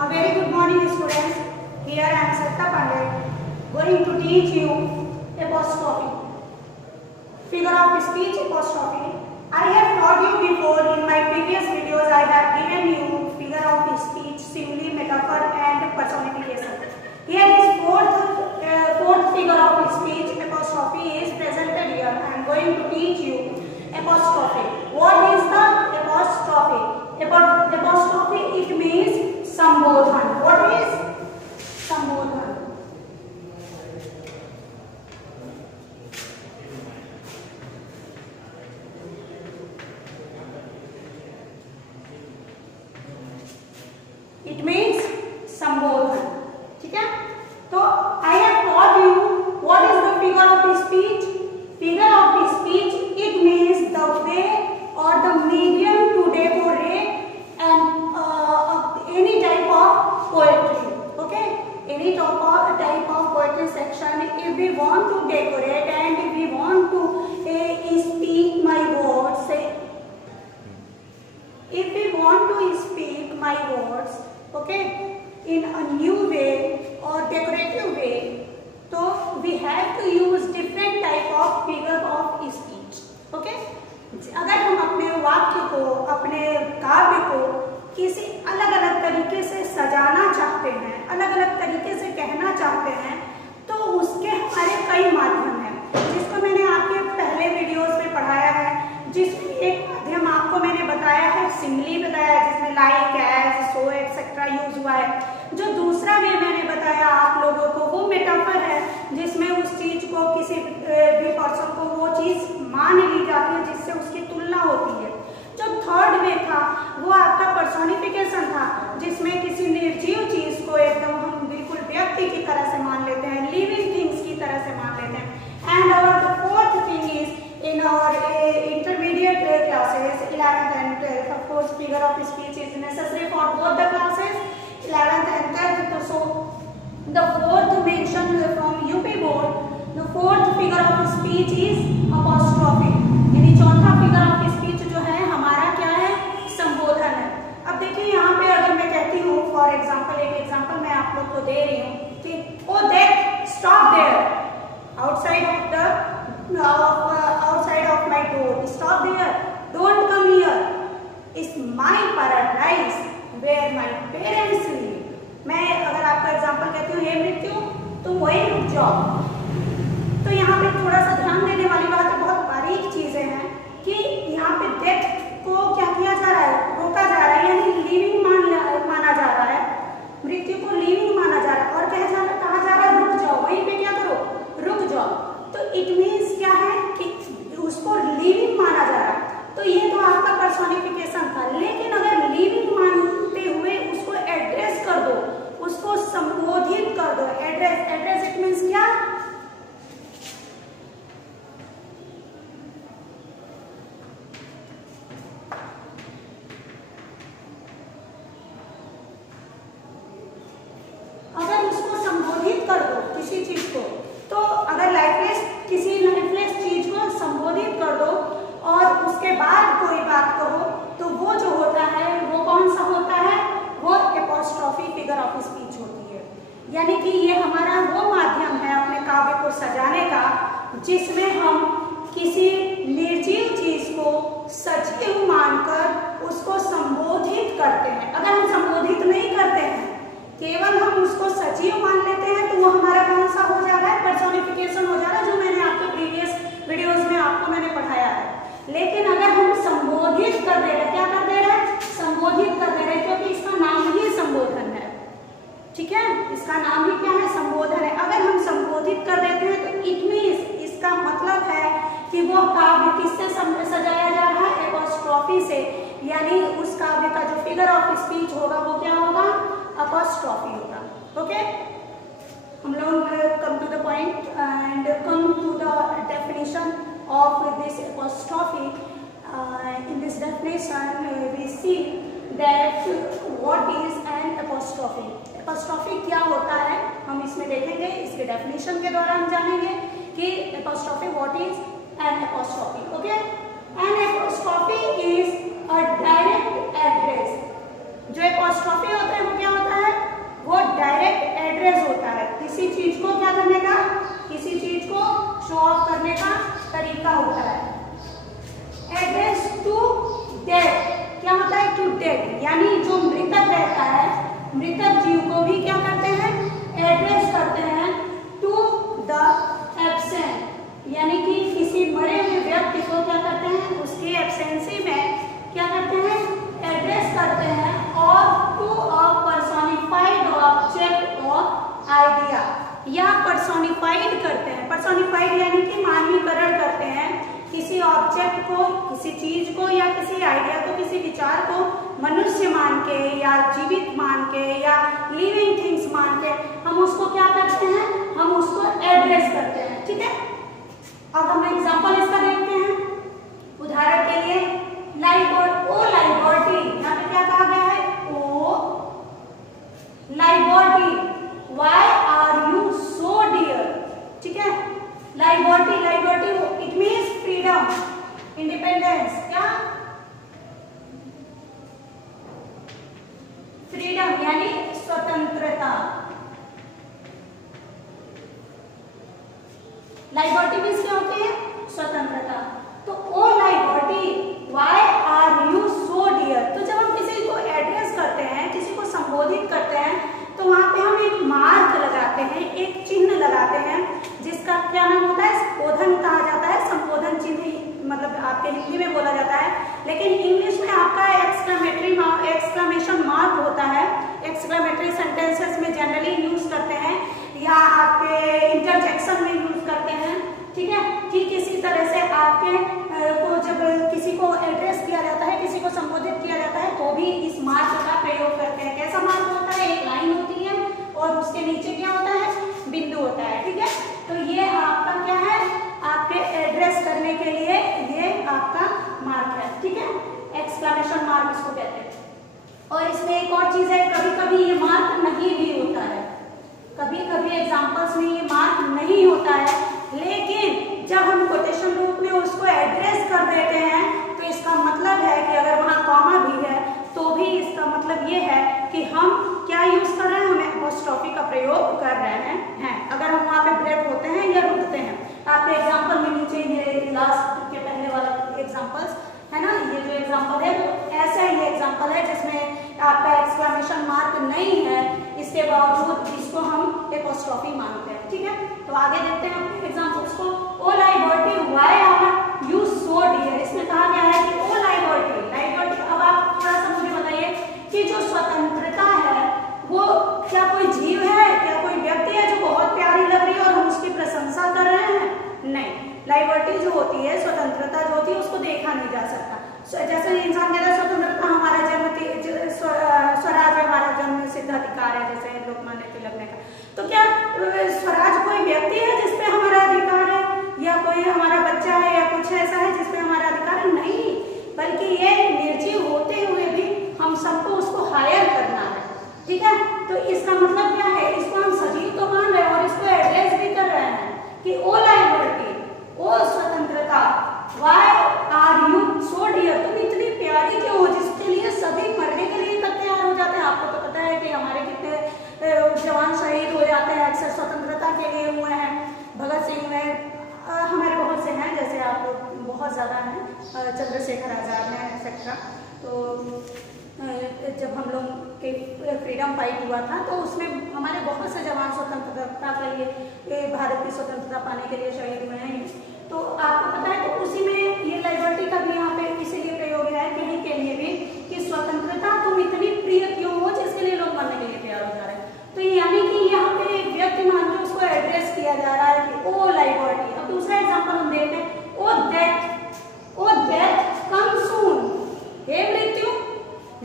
A very good morning, students. Here I am Satta Pandey, going to teach you apostrophe. Figure of speech apostrophe. I have taught you before in my previous videos. I have given you figure of speech, simile, metaphor, and personification. Here is fourth figure of speech apostrophe is presented here. I am going to teach you apostrophe. What is the apostrophe? Apostrophe, it means sambodhan. What is sambodhan? It means sambodhan. ठीक है? तो I have taught you what is the figure of speech. Figure of speech, it means the way or the medium to decorate and any type of poetry. Okay? Any type of poetry section. If we want to decorate and if we want to speak my words, if we want to speak my words, okay, in a new way or decorative way, so we have to use different type of figure of speech. Okay? अगर हम अपने वाक्य को, अपने काव्य को किसी अलग-अलग तरीके से सजाना चाहते हैं, अलग-अलग तरीके से कहना चाहते हैं, तो उसके हमारे कई माध्यम हैं, जिसको मैंने आपके पहले वीडियोस में पढ़ाया है। जिसमें एक माध्यम आपको मैंने बताया है, सिमिली बताया है, जिसमें लाइक, एज, सो एक्सेट्रा यूज हुआ है। जो दूसरा वे मैंने बताया आप लोगों को, वो मेटाफर है, जिसमें उस चीज को, किसी भी पर्सन को वो चीज मान ली जाती है, जिससे उसकी तुलना होती है। जो थर्ड वे था वो आपका पर्सोनिफिकेशन था, जिसमें किसी निर्जीव चीज को एकदम हम बिल्कुल व्यक्ति की तरह से मान लेते हैं, लिविंग थिंग्स की तरह से मान लेते हैं। And our the fourth thing is in our intermediate classes 11th and 12th. Of course, figure of speech is necessary for both the classes 11th and 12th. So the fourth mentioned from UP board, the fourth figure of speech is apostrophe. यानी चौथा figure of speech जो है हमारा क्या है, संबोधन है। अब देखिए यहाँ पे अगर मैं कहती हूँ, फॉर एग्जाम्पल, एक एग्जाम्पल मैं आप लोग को दे रही हूँ कि ओ देख, stop there, outside of my door, stop there, don't come here, it's my paradise where my parents live। मैं अगर आपको एग्जाम्पल कहती हूँ, हे मृत्यु तुम वहीं रुक जाओ, तो यहाँ पे थोड़ा सा ध्यान देने वाली बात है, बहुत बारीक चीजें हैं कि यहाँ पे डेथ को क्या किया जा रहा है, रोका जा रहा है, यानी लिविंग माना जा रहा है, मृत्यु को लिविंग माना जा रहा है, और कहा जा रहा है रुक जाओ, वहीं पे क्या करो, रुक जाओ। तो इट मीन्स क्या है कि उसको लिविंग माना जा रहा है। तो ये तो आपका पर्सोनिफिकेशन था, लेकिन अगर लिविंग मानते हुए उसको एड्रेस कर दो, उसको संबोधित कर दो, एड्रेस इट मीन्स क्या, अगर उसको संबोधित कर दो किसी चीज को, तो अगर किसी लाइफलेस चीज को संबोधित कर दो और उसके बाद कोई बात कहो, तो वो जो होता है वो कौन सा होता है, वो एपोस्ट्रोफी फिगर ऑफ स्पीच होती है। यानी कि ये हमारा वो माध्यम है अपने काव्य को सजाने का, जिसमें हम किसी निर्जीव चीज को सजीव मानकर उसको संबोधित करते हैं। अगर हम संबोधित नहीं करते हैं, केवल हम उसको सजीव मान लेते हैं, तो वो हमारा कौन सा हो जा रहा है, पर्सोनिफिकेशन हो जा रहा है, जो मैंने आपके प्रीवियस वीडियोस में आपको मैंने पढ़ाया है। लेकिन अगर हम संबोधित कर दे रहे, क्या कर दे रहे हैं, संबोधित कर दे रहे, क्योंकि इसका नाम ही संबोधन है। ठीक है, इसका नाम ही क्या है, संबोधन है। अगर हम संबोधित कर देते हैं तो इट मीन्स, इसका मतलब है कि वो काव्य किससे सजाया जा रहा है, एपोस्ट्रोफी से, यानी उस काव्य का जो फिगर ऑफ स्पीच होगा वो क्या होगा, apostrophe होगा। ओके, हम लोग come to the point and come to the definition of this apostrophe. In this definition we see that what is an apostrophe. apostrophe क्या होता है हम इसमें देखेंगे, इसके डेफिनेशन के दौरान जानेंगे कि apostrophe what is an apostrophe. Okay, an apostrophe is a direct address. जो apostrophe होता है वो क्या होता है, किसी चीज को क्या करने का, किसी चीज को शो ऑफ करने का तरीका होता है। एड्रेस टू डेड, क्या होता है, टू डेड, यानी जो मृतक रहता है, मृतक जीव को भी क्या करते हैं, एड्रेस करते हैं टू द एब्सेंट, यानी कि किसी मरे हुए व्यक्ति को क्या करते हैं, उसकी एब्सेंसी में क्या करते हैं, एड्रेस करते हैं, और टू अ पर्सोनिफाइड ऑब्जेक्ट और आइडिया, या पर्सोनिफाइड करते हैं, पर्सोनिफाइड यानी कि मानवीकरण करते हैं किसी ऑब्जेक्ट को, किसी चीज को, या किसी आइडिया को, किसी विचार को मनुष्य मान के या जीवित मान के या लिविंग थिंग्स मान के हम उसको क्या करते हैं, हम उसको एड्रेस करते हैं। ठीक है, अब हम एग्जांपल इसका देखते हैं। उदाहरण के लिए ओ लाइबर्टी, यहाँ पे क्या कहा गया है, O liberty, why are you so dear. ठीक है, liberty, liberty it means freedom, independence, क्या, फ्रीडम यानी स्वतंत्रता। लाइबर्टी मीन्स क्या होती है, स्वतंत्रता। तो O liberty why are you so dear, तो जब हम किसी को एड्रेस करते हैं, किसी को संबोधित करते हैं, तो वहां पे हम एक मार्क लगाते हैं, एक चिन्ह लगाते हैं, जिसका क्या नाम होता है, संबोधन कहा जाता है। संबोधन चिन्ह मतलब आपके हिंदी में बोला जाता है, लेकिन इंग्लिश में आपका एक्सक्लेमेशन मार्क होता है। एक्सक्लेमेटरी सेंटेंसेस में जनरली यूज करते हैं, या आपके इंटरजेक्शन में यूज करते हैं। ठीक है, ठीक इसी तरह से आपके को जब किसी को एड्रेस किया जाता है, किसी को संबोधित किया जाता है, तो भी इस मार्क का प्रयोग करते हैं। कैसा मार्क होता है, एक लाइन होती है और उसके नीचे क्या होता है, बिंदु होता है। ठीक है, तो ये आपका क्या है, आपके एड्रेस करने के लिए ये आपका मार्क है। ठीक है, एक्सक्लेमेशन मार्क इसको कहते हैं। और इसमें एक और चीज है, कभी कभी ये मार्क नहीं भी होता है, कभी कभी एग्जांपल्स में ये मार्क नहीं होता है, लेकिन जब हम कोटेशन रूप में उसको एड्रेस कर देते हैं, तो इसका मतलब है कि अगर वहां कॉमा भी है तो भी इसका मतलब ये है कि हम क्या यूज कर रहे हैं, हमें अपोस्ट्रोफी का प्रयोग कर रहे हैं। अगर हम वहां पे ब्रेक होते हैं या रुकते हैं, आपके एग्जांपल में नीचे ये लास्ट के पहले वाला एग्जांपल्स है ना, ये जो एग्जांपल है वो ऐसा ही एग्जांपल है जिसमें आपका एक्सक्लेमेशन मार्क नहीं है, इसके बावजूद इसको हम अपोस्ट्रोफी मानते हैं। ठीक है, तो आगे देखते हैं अपने एग्जांपल्स को। O liberty why are you so dear, इसमें कहा गया है कि ओ लाइबर्टी, लाइबर्टी। अब आप थोड़ा सा मुझे बताइए कि जो स्वतंत्रता है वो क्या कोई जीव है, क्या कोई व्यक्ति है जो बहुत प्यारी लग रही है और हम उसकी प्रशंसा कर रहे हैं? नहीं, लाइबर्टी जो होती है, स्वतंत्रता जो होती है, उसको देखा नहीं जा सकता। जैसे इंसान कहता है स्वतंत्रता हमारा जन्म, स्वराज हमारा जन्म सिद्ध अधिकार है, जैसे लोकमान्य तिलक ने कहा। तो क्या स्वराज कोई व्यक्ति है जिसपे हमारा अधिकार है, या कोई हमारा बच्चा है, या कुछ ऐसा है जिसपे हमारा अधिकार है? नहीं, बल्कि ये निर्जीव होते हुए भी हम सबको उसको हायर करना है। ठीक है, तो इसका मतलब क्या है, इसको हम सजीव तो मान रहे हैं और इसको एड्रेस भी कर रहे हैं कि ओ लाइबर्टी, ओ स्वतंत्रता, why are you so dear, तुम इतनी प्यारी क्यों हो, जिसके लिए सभी मरने के लिए तैयार हो जाते हैं। आपको तो पता है कि हमारे कितने जवान शहीद हो जाते हैं, अक्सर स्वतंत्रता के लिए हुए हैं। भगत सिंह में हमारे बहुत से हैं, जैसे आप लोग बहुत ज़्यादा हैं, चंद्रशेखर आज़ाद हैं एक्सेट्रा। तो जब हम लोग के फ्रीडम फाइट हुआ था तो उसमें हमारे बहुत से जवान स्वतंत्रता के लिए, भारत की स्वतंत्रता पाने के लिए शहीद हुए हैं। तो आपको पता है, तो उसी में ये लाइबर्टी का भी यहाँ पे इसीलिए प्रयोग है कहीं के लिए भी कि स्वतंत्रता तुम इतनी प्रिय क्यों हो जिसके लिए लोग मरने के लिए तैयार हो जा रहे हैं। तो यानी कि यहाँ पे एक व्यक्ति मान के उसको एड्रेस किया जा रहा है कि ओ लाइबर्टी। अब दूसरा एग्जाम्पल हम देखते हैं, ओ डेथ कम सून, हे मृत्यु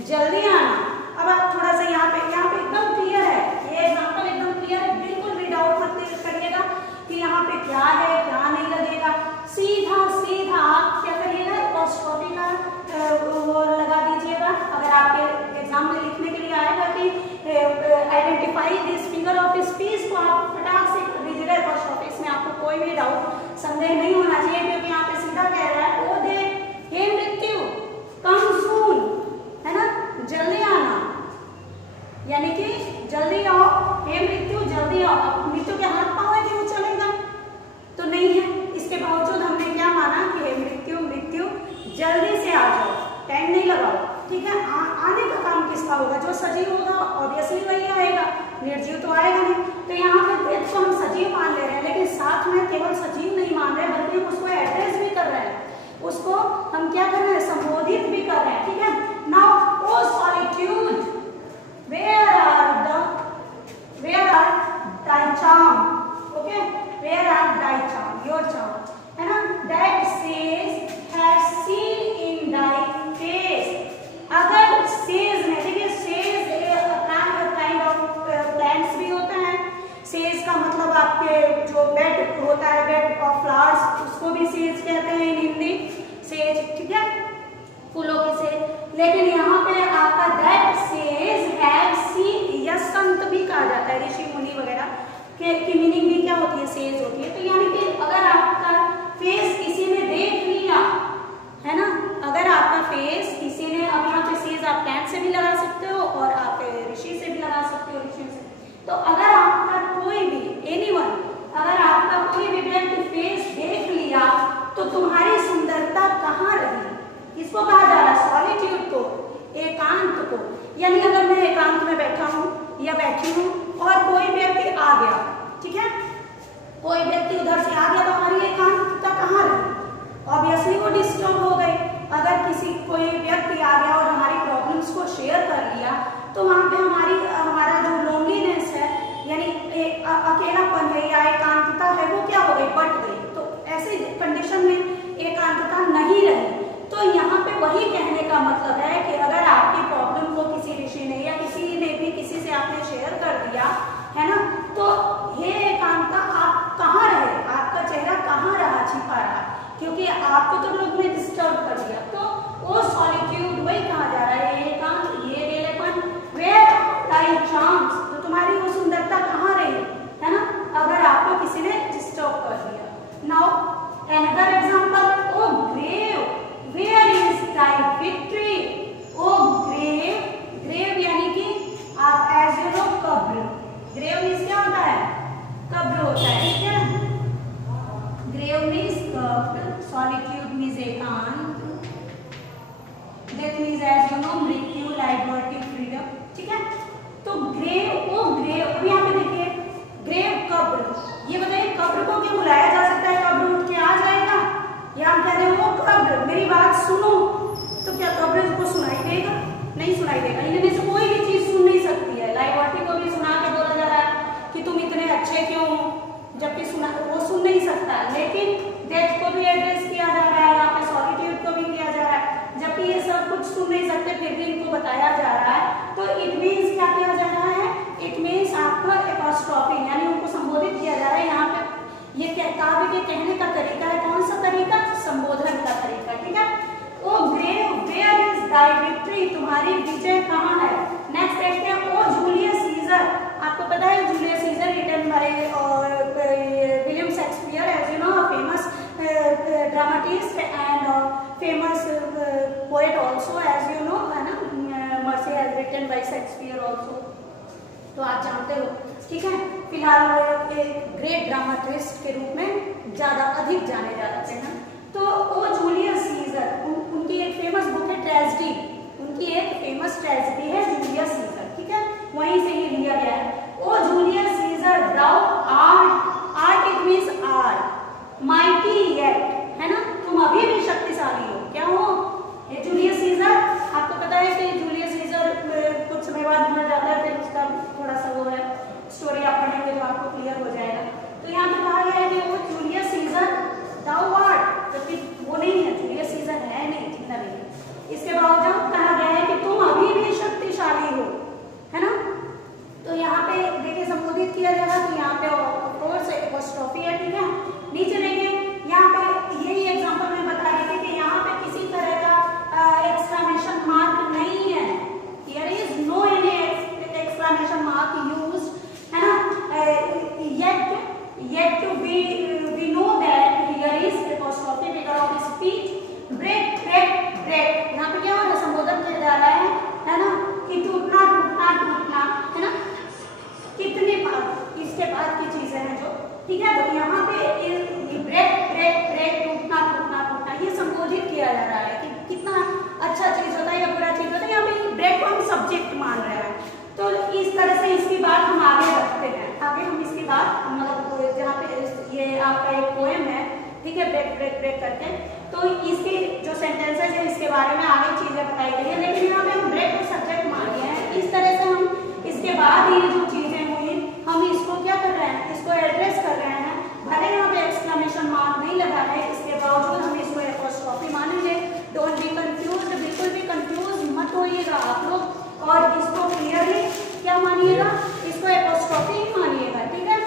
जल्दी आना। अब आप थोड़ा सा यहाँ पे एकदम क्लियर है, ये एग्जाम्पल एकदम क्लियर है, बिल्कुल भी डाउट मत करिएगा कि यहाँ पे क्या है क्या नहीं लगेगा। सीधा सीधा आप क्या करिएगा, अपोस्ट्रोफी का वो लगा दीजिएगा। अगर आपके एग्जाम में लिखने के लिए आएगा कि identify this figure of speech, तो आप फटाक से कर दीजिएगा अपोस्ट्रोफी, इसमें आपको कोई भी डाउट संदेह नहीं होना चाहिए, क्योंकि यहाँ पे सीधा कह रहा है ओ दे, हे मृत्यु कम सून, है ना, जल्दी आना, यानी कि जल्दी आओ, हे मृत्यु जल्दी आओ। तो क्या हाथ पाँव है कि वो चलेगा? तो नहीं है। इसके बावजूद हमने क्या माना कि मृत्यु मृत्यु जल्दी से आ जाओ, टाइम नहीं लगाओ, ठीक है। आने का काम किसका होगा? जो सजीव होगा ऑब्वियसली वही आएगा, निर्जीव तो आएगा नहीं। तो यहाँ पे डेथ को हम सजीव मान ले रहे हैं, लेकिन साथ में केवल सजीव नहीं मान रहे बल्कि हम उसको एड्रेस भी कर रहे हैं, उसको हम क्या कर रहे हैं? संबोधित भी कर रहे हैं, ठीक है। Now O solitude where are thy charm, okay, where are thy charm, your charm, है ना। that says has seen in thy face, अगर सेज में देखिए, सेज काइंड ऑफ प्लांट्स भी होता है। सेज का मतलब आपके जो बेड होता है, बेड ऑफ फ्लावर्स, उसको भी सेज कहते हैं इन हिंदी, सेज, ठीक है, फूलों की सेज। लेकिन यहाँ पे आपका that says have seen, yes संत भी कहा जाता है, ऋषि मुनि वगैरह की मीनिंग भी क्या होती है? सेज होती है। तो यानी कि अगर आपका फेस किसी ने देख लिया है ना, अगर आपका फेस किसी ने, अब यहाँ पे सेज आप प्लांट से भी लगा सकते हो और आप ऋषि से भी लगा सकते हो, ऋषि से। तो अगर आपका कोई भी एनीवन, अगर आपका कोई भी व्यक्ति फेस देख लिया तो तुम्हारी सुंदरता कहाँ रही? इसको कहा जा रहा है सॉलिट्यूड को, एकांत को। यानी अगर मैं एकांत में बैठा हूँ या बैठी हूँ और कोई व्यक्ति आ गया, ठीक है, कोई व्यक्ति उधर से आ गया तो हमारी एकांतता कहाँ रही? ऑब्वियसली वो डिस्टर्ब हो गई। अगर कोई व्यक्ति आ गया और हमारी प्रॉब्लम्स को शेयर कर लिया तो वहाँ पे हमारा जो लोनलीनेस है, यानी अकेलापन है या एकांतता है, वो क्या हो गई? बट गई। तो ऐसे कंडीशन में एकांतता नहीं रही। तो यहाँ पे वही कहने का मतलब है कि अगर आपकी प्रॉब्लम को किसी ऋषि ने या किसी ने भी किसी से आपने शेयर कर दिया है ना, तो ये एकांतता आप कहाँ रहे? आपका चेहरा कहाँ रहा छिपा रहा? क्योंकि आपको तो लोग ने डिस्टर्ब कर दिया। तो वो सॉलिट्यूड वही कहा जा रहा है, एकांत, ये अकेलेपन। वेयर thy charms, तो तुम्हारी वो सुंदरता कहाँ रही है ना, अगर आपको किसी ने डिस्टर्ब कर दिया। Now another example, O grave, where is thy victory? O grave, grave यानी कि आप as you know कब्र, grave मीन्स क्या होता है? कब्र होता है, ठीक है। grave मीन्स कब्र, solitude मीन्स एकांत, death means as you know मृत्यु, liberty, freedom, ठीक है। तो ग्रेव, वो ग्रेव, अब यहाँ पे देखिए ग्रेव, कब्र, ये बताइए कब्र को क्या बुलाया जा सकता है? कब्र उठ के आ जाएगा? या हम कह रहे हैं वो कब्र मेरी बात सुनो, तो क्या कब्र को सुनाई देगा? नहीं सुनाई देगा। इनमें से कोई भी चीज सुन नहीं सकती है। लाइबर्टी को भी सुना के बोला जा रहा है कि तुम इतने अच्छे क्यों हो, जबकि वो सुन नहीं सकता। लेकिन डेथ को भी एड्रेस किया जा रहा है, यहाँ पे सॉलिट्यूड को भी किया जा रहा है, जबकि ये सब कुछ सुन नहीं सकते फिर भी इनको बताया जा रहा है। तो इट मीन्स क्या किया जा रहा है? इट मीन्स आपका एपोस्ट्रोफी, यानी उनको संबोधित किया जा रहा है। यहाँ पे ये काव्य के कहने का तरीका है, कौन सा तरीका? संबोधन का तरीका, ठीक है। O grave, where is thy victory, तुम्हारी विजय कहाँ है? नेक्स्ट देखते हैं, ओ जूलियस सीजर, आपको पता है Julius Caesar written by William Shakespeare, as you know famous dramatist and famous poet also, as you know, है ना, mercy has written by Shakespeare also, तो आप जानते हो, ठीक है। फिलहाल वो एक ग्रेट ड्रामाटिस्ट के रूप में ज्यादा अधिक जाने जाते हैं। तो ओ जूलियस सीजर, उनकी एक फेमस बुक है ट्रेजेडी, उनकी एक फेमस ट्रेजेडी है जूलियस सीजर, ठीक है, वहीं से ये लिया गया है। O Julius Caesar, thou art it means are mighty yet, है ना, तुम अभी भी शक्तिशाली हो। क्या हो? ये जूलियस सीजर, आपको पता है कि जूलियस सीजर कुछ समय बाद मर जाता है, फिर उसका थोड़ा सा वो है, स्टोरी आप पढ़ेंगे तो आपको क्लियर हो जाएगा। तो यहाँ पे कहा गया है कि वो जूलियस सीजर दाउ आर्ट, जबकि वो नहीं है, जूलियस सीजर है नहीं, जितना नहीं। इसके बावजूद कहा गया है कि तुम अभी भी शक्तिशाली हो, इस तरह से इसकी बात हम आगे रखते हैं। आगे हम इसकी बात मतलब जहाँ पे ये आपका एक पोएम है, ठीक है, ब्रेक ब्रेक ब्रेक करके, तो इसके जो सेंटेंसेस है इसके बारे में आगे चीजें बताई गई है, लेकिन यहाँ पे हम ब्रेक को सब्जेक्ट मान लिया है। इस तरह से हम इसके बाद ये जो चीजें हुई हम इसको क्या कर रहे हैं, इसको एड्रेस कर रहे हैं। भले यहाँ पे एक्सक्लेमेशन मार्क नहीं लगा है, इसके बावजूद हम इसको एपोस्ट्रोफी मानेंगे। डोंट बी कंफ्यूज, बिल्कुल भी कंफ्यूज मत होइएगा आप लोग, और इसको क्लियरली क्या मानिएगा, इसको एपोस्ट्रोफी ही मानिएगा, ठीक है।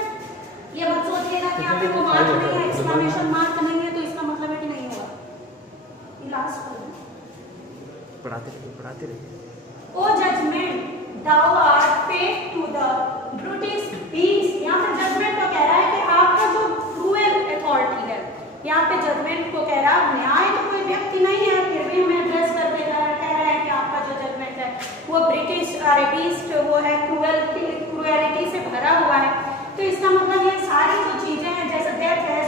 ये मत सोचिएगा कि यहाँ पे को मार्क नहीं है, एक्सक्लेमेशन मार्क नहीं है तो इसका मतलब है कि नहीं होगा। लास्ट पढ़ाते रहिए। ओ judgement thou art fate to the brutish beings, यहाँ पे जजमेंट को कह रहा है कि आपका जो क्रूएल अथॉरिटी है, यहाँ पे जजमेंट को कह रहा है, न्याय तो कोई व्यक्ति नहीं है, फिर भी हमें एड्रेस करके कह रहा है कि आपका जो जजमेंट है वो ब्रिटिश रेटिस्ट वो है, क्रूएलिटी से भरा हुआ है। तो इसका मतलब ये सारी जो चीजें हैं, जैसे डेथ है,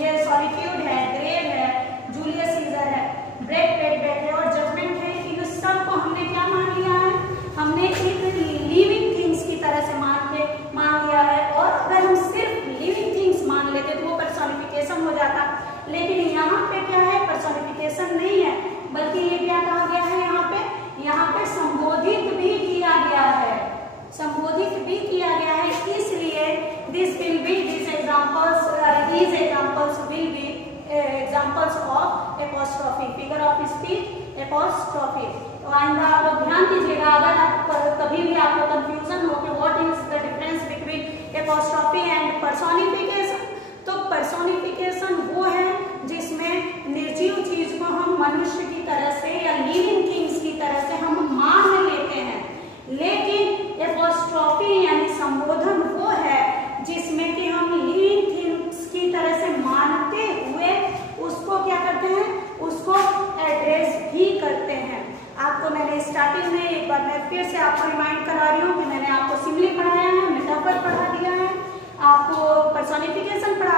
ये सॉलिट्यूड है, ग्रेव है, जूलियस सीजर है, ब्रेक ब्रेक ब्रेक है और जजमेंट है, इन सबको हमने क्या मान लिया है, हमने एक लिविंग थिंग्स की तरह से मान लिया है। और अगर हम सिर्फ लिविंग थिंग्स मान लेते तो वो पर्सोनिफिकेशन हो जाता, लेकिन यहाँ पे क्या है, पर्सोनिफिकेशन नहीं है, बल्कि ये क्या कहा गया है, यहाँ पे संबोधित भी किया गया है, संबोधित भी किया गया है। इसलिए this examples will be examples of apostrophe, figure of speech apostrophe. तो आइंदा आप लोग ध्यान दीजिएगा, अगर आप कभी भी आपको कंफ्यूजन हो कि what is the difference between apostrophe and personification, तो पर्सोनिफिकेशन वो है जिसमें निर्जीव चीज को हम मनुष्य की तरह से या लिविंग थिंग्स की तरह से हम मान लेते हैं, लेकिन एपोस्ट्रोफी यानी संबोधन वो है जिसमें कि हम लिविंग थिंग्स की तरह से मानते हुए उसको क्या करते हैं, उसको एड्रेस भी करते हैं। आपको मैंने स्टार्टिंग में एक बार मैं फिर से आपको रिमाइंड करा रही हूँ कि मैंने आपको सिमिली पढ़ाया है, मेटाफर पढ़ा दिया है, आपको पर्सोनिफिकेशन पढ़ा